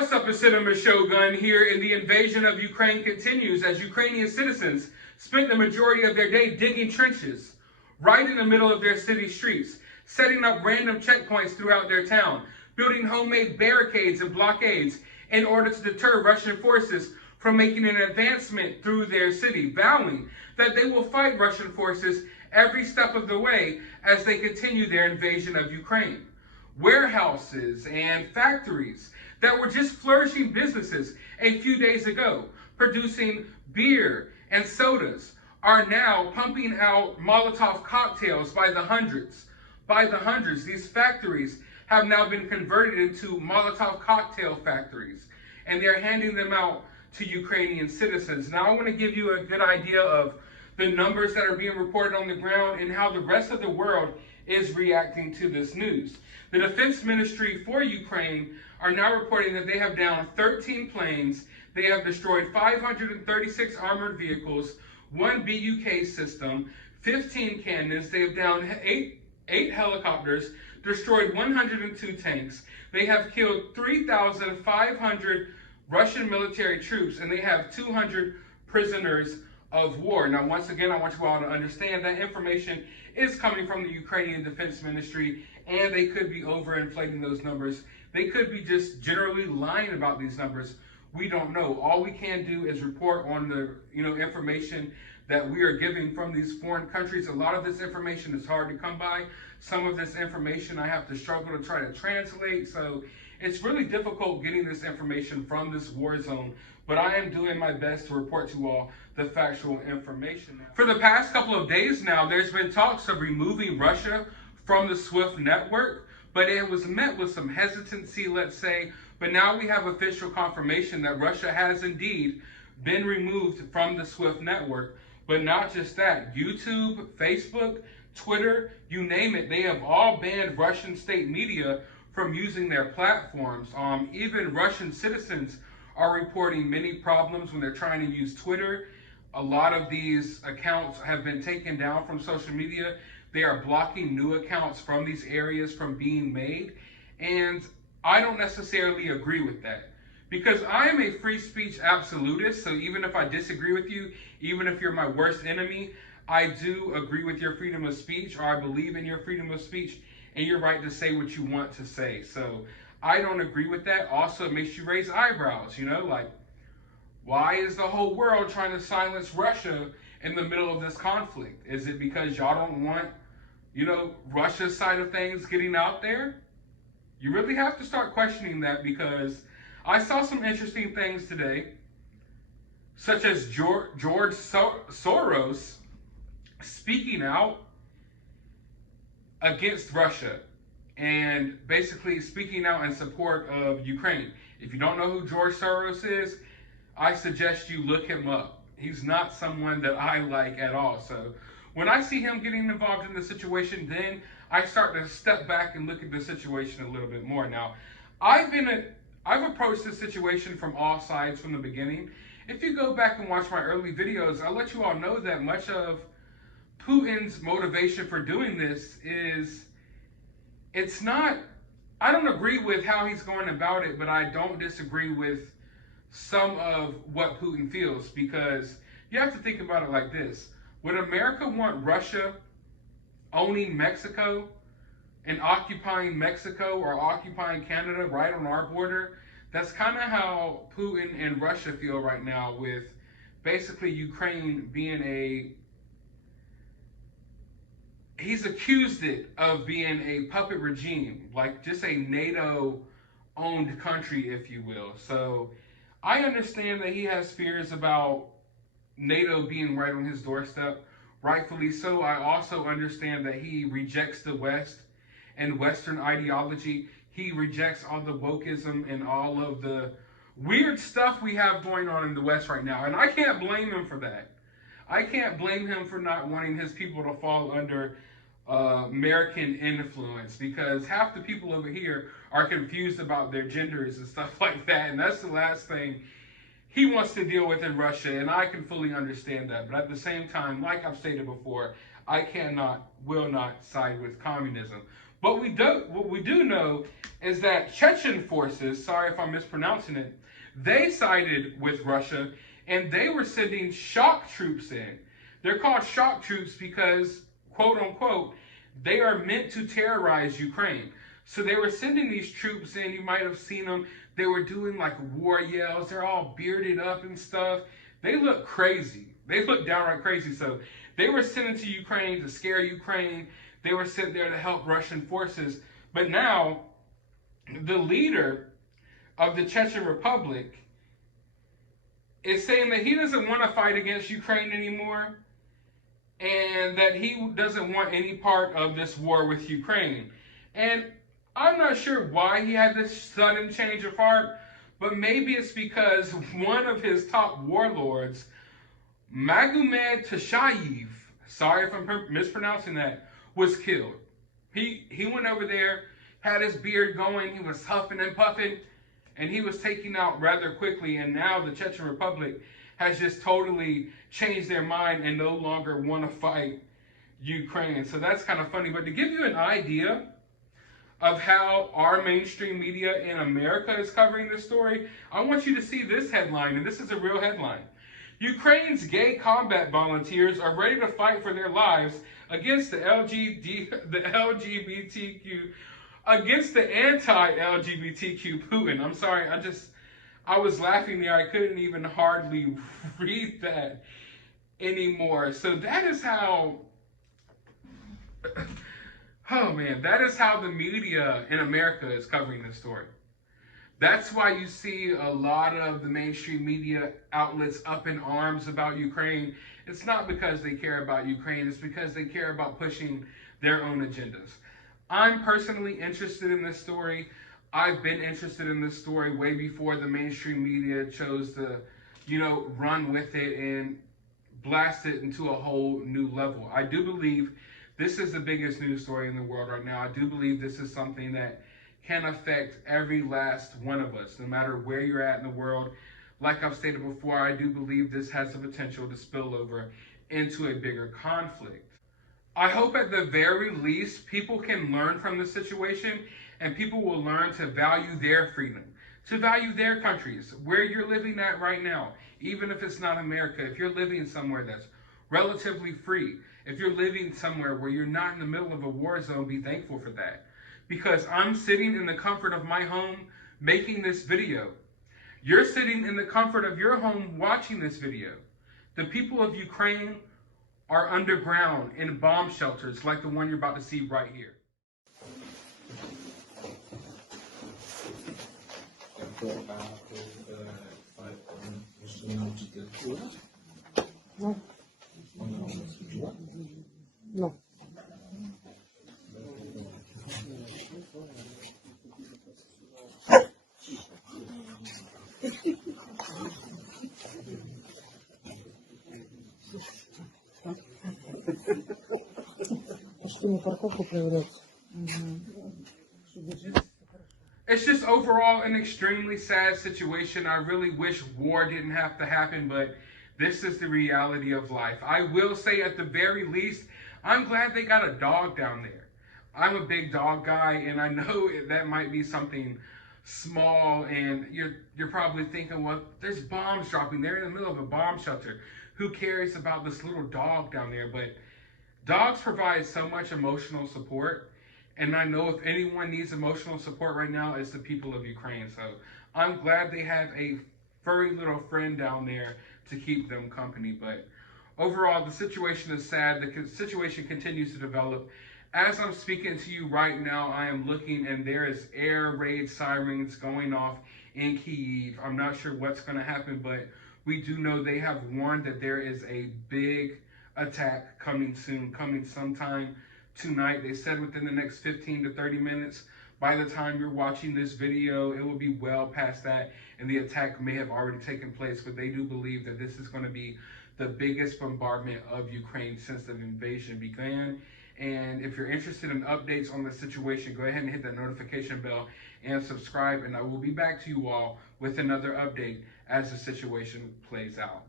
What's up, it's Cinema Shogun here, and the invasion of Ukraine continues as Ukrainian citizens spent the majority of their day digging trenches right in the middle of their city streets, setting up random checkpoints throughout their town, building homemade barricades and blockades in order to deter Russian forces from making an advancement through their city, vowing that they will fight Russian forces every step of the way as they continue their invasion of Ukraine. Warehouses and factories that were just flourishing businesses a few days ago, producing beer and sodas, are now pumping out Molotov cocktails by the hundreds. By the hundreds, these factories have now been converted into Molotov cocktail factories, and they're handing them out to Ukrainian citizens. Now, I want to give you a good idea of the numbers that are being reported on the ground and how the rest of the world is reacting to this news. The Defense Ministry for Ukraine are now reporting that they have downed 13 planes, they have destroyed 536 armored vehicles, 1 BUK system, 15 cannons, they have downed 8 helicopters, destroyed 102 tanks, they have killed 3,500 Russian military troops, and they have 200 prisoners of war. Now, once again, I want you all to understand that information is coming from the Ukrainian Defense Ministry, and they could be overinflating those numbers. They could be just generally lying about these numbers. We don't know. All we can do is report on the information that we are giving from these foreign countries. A lot of this information is hard to come by. Some of this information I have to struggle to try to translate. So it's really difficult getting this information from this war zone, but I am doing my best to report to you all the factual information. For the past couple of days now, there's been talks of removing Russia from the SWIFT network, but it was met with some hesitancy, let's say. But now we have official confirmation that Russia has indeed been removed from the SWIFT network. But not just that, YouTube, Facebook, Twitter, you name it, they have all banned Russian state media from using their platforms. Even Russian citizens are reporting many problems when they're trying to use Twitter. A lot of these accounts have been taken down from social media. They are blocking new accounts from these areas from being made. And I don't necessarily agree with that, because I am a free speech absolutist. So even if I disagree with you, even if you're my worst enemy, I do agree with your freedom of speech, or I believe in your freedom of speech and your right to say what you want to say. So I don't agree with that. Also, it makes you raise eyebrows, like, why is the whole world trying to silence Russia in the middle of this conflict? Is it because y'all don't want, Russia's side of things getting out there? You really have to start questioning that, because I saw some interesting things today, such as George Soros speaking out against Russia and basically speaking out in support of Ukraine. If you don't know who George Soros is, I suggest you look him up. He's not someone that I like at all. So when I see him getting involved in the situation, then I start to step back and look at the situation a little bit more. Now, I've approached this situation from all sides from the beginning. If you go back and watch my early videos, I'll let you all know that much of Putin's motivation for doing this is, I don't agree with how he's going about it, but I don't disagree with some of what Putin feels, because you have to think about it like this. Would America want Russia owning Mexico and occupying Mexico or occupying Canada right on our border? That's kind of how Putin and Russia feel right now, with basically Ukraine being he's accused it of being a puppet regime, like just a NATO-owned country, if you will. So I understand that he has fears about NATO being right on his doorstep, rightfully so. I also understand that he rejects the West and Western ideology. He rejects all the wokeism and all of the weird stuff we have going on in the West right now. And I can't blame him for that. I can't blame him for not wanting his people to fall under American influence, because half the people over here are confused about their genders and stuff like that. And that's the last thing he wants to deal with in Russia, and I can fully understand that. But at the same time, like I've stated before, I will not side with communism. What we do know is that Chechen forces, sorry if I'm mispronouncing it, they sided with Russia and they were sending shock troops in. They're called shock troops because, quote unquote, they are meant to terrorize Ukraine. So they were sending these troops in. You might have seen them. They were doing like war yells. They're all bearded up and stuff. They look crazy. They look downright crazy. So they were sent into Ukraine to scare Ukraine. They were sent there to help Russian forces. But now, the leader of the Chechen Republic is saying that he doesn't want to fight against Ukraine anymore and that he doesn't want any part of this war with Ukraine. And I'm not sure why he had this sudden change of heart, but maybe it's because one of his top warlords, Magomed Tashayev, sorry if I'm mispronouncing that, was killed. He went over there, had his beard going, he was huffing and puffing, and he was taken out rather quickly, and now the Chechen Republic has just totally changed their mind and no longer want to fight Ukraine. So that's kind of funny. But to give you an idea of how our mainstream media in America is covering this story, I want you to see this headline, and this is a real headline. Ukraine's gay combat volunteers are ready to fight for their lives against the anti-LGBTQ Putin. I'm sorry, I was laughing there. I couldn't even hardly read that anymore. So that is how, oh man, that is how the media in America is covering this story. That's why you see a lot of the mainstream media outlets up in arms about Ukraine. It's not because they care about Ukraine, it's because they care about pushing their own agendas. I'm personally interested in this story. I've been interested in this story way before the mainstream media chose to, run with it and blast it into a whole new level. I do believe this is the biggest news story in the world right now. I do believe this is something that can affect every last one of us, no matter where you're at in the world. Like I've stated before, I do believe this has the potential to spill over into a bigger conflict. I hope at the very least people can learn from this situation and people will learn to value their freedom, to value their countries, where you're living at right now. Even if it's not America, if you're living somewhere that's relatively free, if you're living somewhere where you're not in the middle of a war zone, be thankful for that. Because I'm sitting in the comfort of my home making this video. You're sitting in the comfort of your home watching this video. The people of Ukraine are underground in bomb shelters like the one you're about to see right here. No. It's just overall an extremely sad situation. I really wish war didn't have to happen, but this is the reality of life. I will say at the very least, I'm glad they got a dog down there. I'm a big dog guy, and I know that might be something small, and you're probably thinking, well, there's bombs dropping. They're in the middle of a bomb shelter. Who cares about this little dog down there? But dogs provide so much emotional support, and I know if anyone needs emotional support right now, it's the people of Ukraine. So I'm glad they have a furry little friend down there to keep them company. But overall, the situation is sad. The situation continues to develop. As I'm speaking to you right now, I am looking and there is air raid sirens going off in Kyiv. I'm not sure what's going to happen, but we do know they have warned that there is a big attack coming soon, coming sometime tonight. They said within the next 15 to 30 minutes. By the time you're watching this video, it will be well past that, and the attack may have already taken place, but they do believe that this is going to be the biggest bombardment of Ukraine since the invasion began. And if you're interested in updates on the situation, go ahead and hit that notification bell and subscribe, and I will be back to you all with another update as the situation plays out.